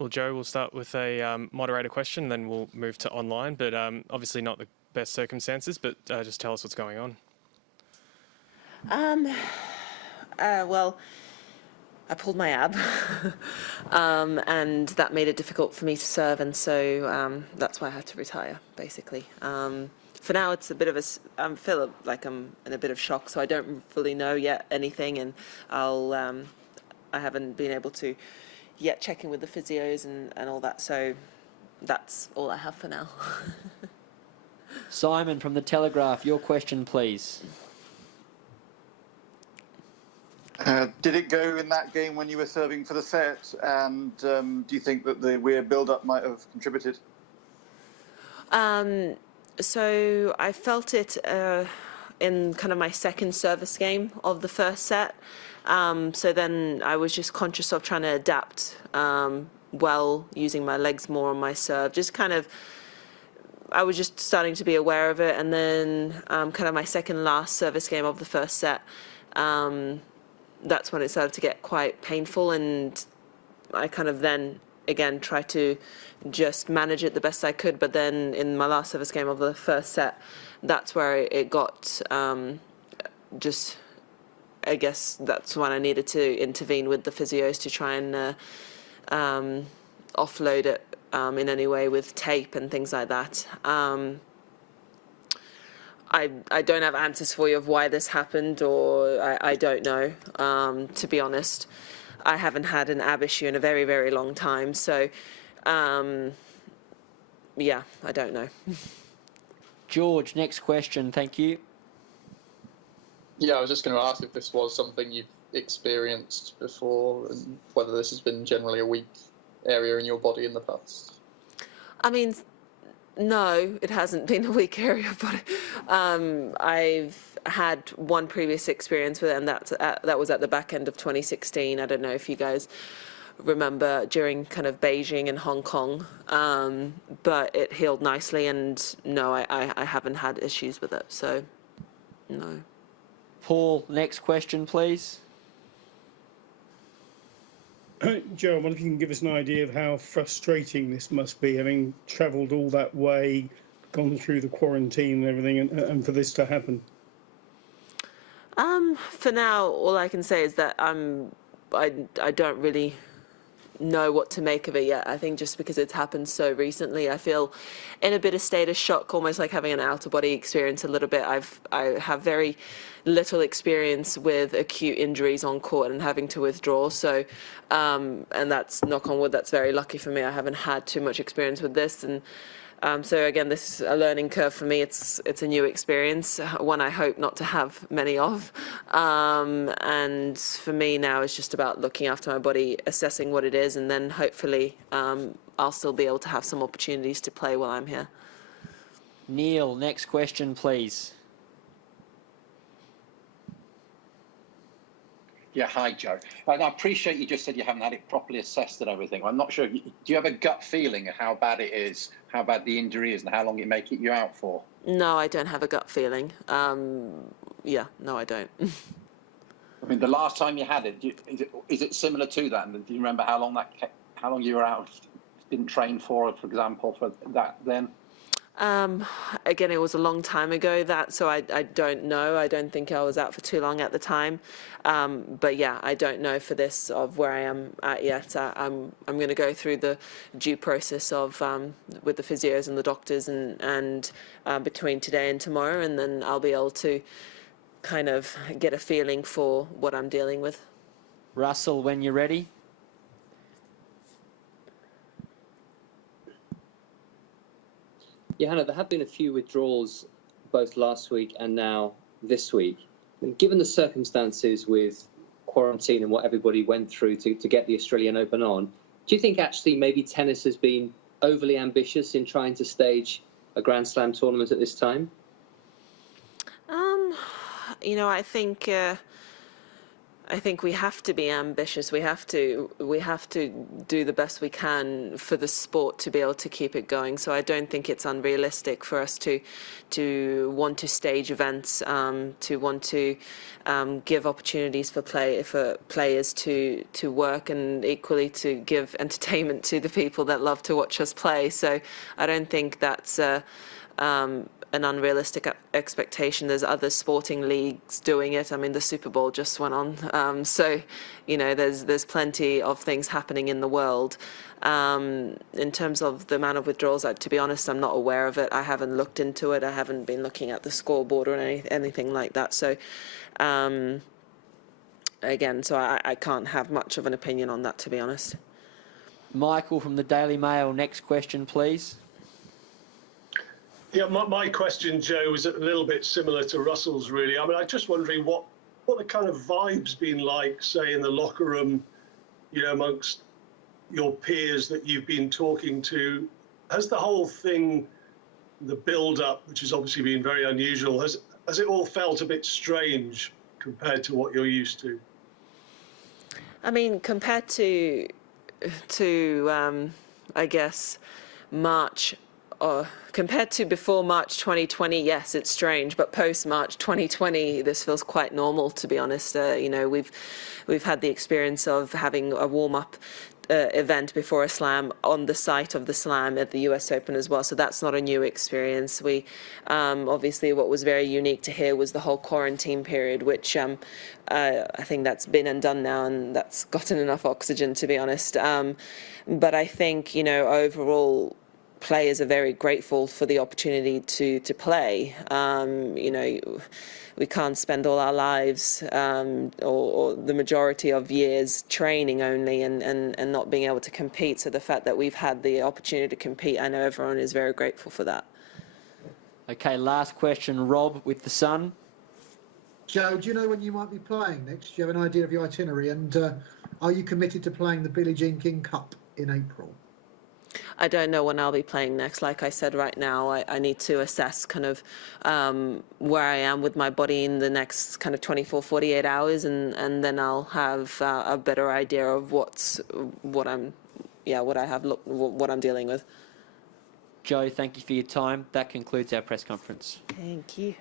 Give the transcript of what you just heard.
Well, Joe, we'll start with a moderator question, then we'll move to online, but obviously not the best circumstances, but just tell us what's going on. Well, I pulled my ab, and that made it difficult for me to serve, and so that's why I had to retire, basically. For now, it's a bit of I feel like I'm in a bit of shock, so I don't fully know yet anything, and I haven't been able to yet check in with the physios and all that, so that's all I have for now. Simon from The Telegraph, your question, please. Did it go in that game when you were serving for the set? And do you think that the weird build-up might have contributed? So I felt it in kind of my second service game of the first set. So then I was just conscious of trying to adapt well, using my legs more on my serve. Just kind of, I was just starting to be aware of it. And then kind of my second last service game of the first set, that's when it started to get quite painful, and I kind of then again tried to just manage it the best I could. But then in my last service game of the first set, that's where it got just, I guess that's when I needed to intervene with the physios to try and offload it in any way with tape and things like that. I don't have answers for you of why this happened, or I don't know, to be honest. I haven't had an ab issue in a very, very long time, so yeah, I don't know. George, next question, thank you. Yeah, I was just going to ask if this was something you've experienced before, and whether this has been generally a weak area in your body in the past. I mean, no, it hasn't been a weak area, but I've had one previous experience with it, and that was at the back end of 2016. I don't know if you guys remember, during kind of Beijing and Hong Kong, but it healed nicely, and no, I haven't had issues with it, so no. Paul, next question, please. Joe, I wonder if you can give us an idea of how frustrating this must be, having travelled all that way, gone through the quarantine and everything, and for this to happen. For now, all I can say is that I don't really know what to make of it yet. I think just because it's happened so recently, I feel in a bit of state of shock, almost like having an out-of-body experience a little bit. I have very little experience with acute injuries on court and having to withdraw, so and that's, knock on wood, that's very lucky for me. I haven't had too much experience with this, and so again, this is a learning curve for me. It's a new experience, one I hope not to have many of, and for me now it's just about looking after my body, assessing what it is, and then hopefully I'll still be able to have some opportunities to play while I'm here. Neil, next question, please. Yeah, hi, Joe. And I appreciate you just said you haven't had it properly assessed and everything. I'm not sure. Do you have a gut feeling of how bad it is, how bad the injury is, and how long it may keep you out for? No, I don't have a gut feeling. Yeah, no, I don't. I mean, the last time you had it, is it similar to that? And do you remember how long you were out, didn't train for example, for that then? Again, it was a long time ago, so I don't know. I don't think I was out for too long at the time. But yeah, I don't know for this of where I am at yet. I'm going to go through the due process of with the physios and the doctors and between today and tomorrow, and then I'll be able to kind of get a feeling for what I'm dealing with. Russell, when you're ready. Johanna, there have been a few withdrawals both last week and now this week. And given the circumstances with quarantine and what everybody went through to get the Australian Open on, do you think actually maybe tennis has been overly ambitious in trying to stage a Grand Slam tournament at this time? You know, I think I think we have to be ambitious. We have to do the best we can for the sport to be able to keep it going. So I don't think it's unrealistic for us to want to stage events, to want to give opportunities for players to work, and equally to give entertainment to the people that love to watch us play. So I don't think that's an unrealistic expectation. There's other sporting leagues doing it. I mean, the Super Bowl just went on, so you know, there's plenty of things happening in the world. In terms of the amount of withdrawals, to be honest, I'm not aware of it. I haven't looked into it. I haven't been looking at the scoreboard or anything like that. So again, so I can't have much of an opinion on that, to be honest. Michael from the Daily Mail, next question, please. Yeah, my question, Joe, was a little bit similar to Russell's, really. I mean, I'm just wondering what the kind of vibe's been like, say, in the locker room, you know, amongst your peers that you've been talking to. Has the whole thing, the build-up, which has obviously been very unusual, has it all felt a bit strange compared to what you're used to? I mean, compared to I guess March, or compared to before March 2020, yes, it's strange. But post March 2020, this feels quite normal, to be honest. You know, we've had the experience of having a warm-up event before a slam on the site of the slam at the US Open as well, so that's not a new experience. We obviously, what was very unique to here was the whole quarantine period, which I think that's been and done now, and that's gotten enough oxygen, to be honest. But I think, you know, overall, players are very grateful for the opportunity to play. You know, we can't spend all our lives or the majority of years training only and not being able to compete. So the fact that we've had the opportunity to compete, I know everyone is very grateful for that. Okay, last question, Rob with The Sun. Joe, do you know when you might be playing next? Do you have an idea of your itinerary? And are you committed to playing the Billie Jean King Cup in April? I don't know when I'll be playing next. Like I said, right now, I need to assess kind of where I am with my body in the next kind of 24, 48 hours, and then I'll have a better idea of what I'm dealing with. Joe, thank you for your time. That concludes our press conference. Thank you.